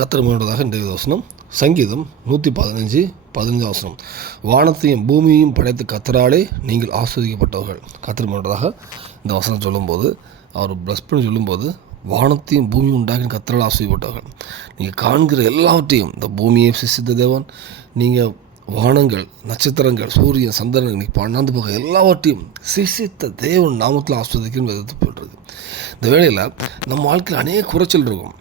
கர்த்தர் இன்றைய வசனம் சங்கீதம் 115 வானத்தையும் பூமியையும் படைத்த கர்த்தராலே நீங்கள் ஆஸ்வதிக்கப்பட்டவர்கள். கர்த்தர் இந்த வசனம் சொல்லும்போது அவர் ப்ளஸ் பண்ணி சொல்லும்போது வானத்தையும் பூமியும் உண்டாக்கி கர்த்தரால் ஆஸ்வதிக்கப்பட்டவர்கள். நீங்கள் காண்கிற எல்லாவற்றையும், இந்த பூமியை சிசித்த தேவன், நீங்கள் வானங்கள், நட்சத்திரங்கள், சூரியன், சந்திரன், இன்னைக்கு பன்னாந்து போக எல்லாவற்றையும் சிசித்த தேவன் நாமத்தில் ஆஸ்வதிக்கணும்னு எதிர்த்து போயிட்டுருக்கு. இந்த வேளையில் நம்ம வாழ்க்கையில் அநேக குறைச்சல் இருக்கும்.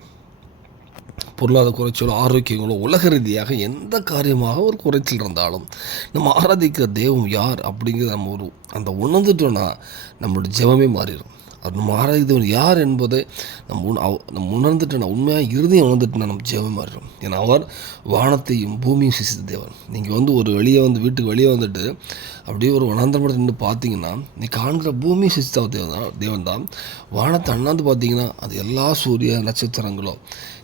பொருளாதார குறைச்சலோ, ஆரோக்கியங்களோ, உலக ரீதியாக எந்த காரியமாக ஒரு குறைச்சல் இருந்தாலும் நம்ம ஆராதிக்கிற தெய்வம் யார் அப்படிங்கிறது நம்ம அந்த உணர்ந்துட்டோன்னா நம்மளுடைய ஜெபமே மாறிடும். அது நம்ம ஆராதித்தவன் யார் என்பதை நம்ம உணர்ந்துட்டோன்னா, உண்மையாக இறுதியை உணர்ந்துட்டோன்னா நம்ம ஜெபமே மாறிடும். ஏன்னா அவர் வானத்தையும் பூமியும் சிசித்த தேவன். நீங்கள் ஒரு வீட்டுக்கு வெளியே வந்துட்டு அப்படியே ஒரு வனாந்தரமடத்தில் நின்று பார்த்தீங்கன்னா, நீ காண்கிற பூமி சிசித்த தேவன் தான். வானத்தை அண்ணாந்து பார்த்தீங்கன்னா அது எல்லா சூரிய நட்சத்திரங்களோ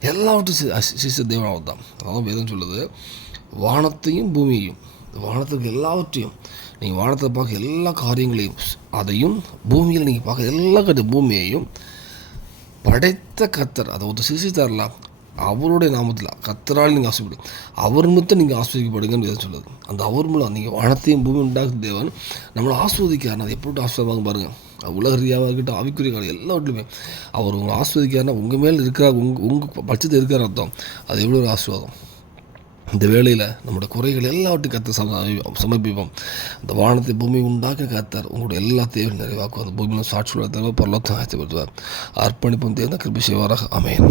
எல்லாவற்றையும் சிசித்த தேவன் அவர் தான். அதான் வேதம் சொல்லுது, வானத்தையும் பூமியையும், வானத்துக்கு எல்லாவற்றையும், நீங்கள் வானத்தை பார்க்க எல்லா காரியங்களையும், அதையும் பூமியில் நீங்கள் பார்க்க எல்லா பூமியையும் படைத்த கர்த்தர், அதை ஒரு சிசித்தாரலாம் அவருடைய நாமத்தில் கர்த்தரால் நீங்கள் ஆசைப்படும், அவர் மட்டும் நீங்கள் ஆஸ்வதிக்கப்படுங்கன்னு எதை சொல்லுது. அந்த அவர் மூலம் நீங்கள் வானத்தையும் பூமி உண்டாக்குற தேவன் நம்மளை ஆஸ்வதிக்கிறார். அதை எப்படி ஆஸ்வதமாக பாருங்கள். உலக ரீதியாக இருக்கட்டும், ஆவிக்குரிய காலம் எல்லாவற்றிலுமே அவர் உங்களை ஆஸ்வதிக்கிறார்னா உங்கள் மேலே இருக்கிறார், உங்கள் பட்சத்தில் இருக்கிற அர்த்தம். அது எவ்வளோ ஒரு ஆசீர்வாதம். இந்த வேளையில் நம்மளோட குறைகள் எல்லாவற்றையும் கர்த்தர் சமர்ப்பிப்போம். அந்த வானத்தை பூமி உண்டாக்க கர்த்தர் உங்களுடைய எல்லா தேவையும் நிறைவாக்கும். அந்த பூமியில் சாட்சியுள்ள தேவை பரலோகத்தை ஆயத்தப்படுத்துவார். அர்ப்பணிப்பும் தேர்ந்த கிருபை செய்வாராக. ஆமென்.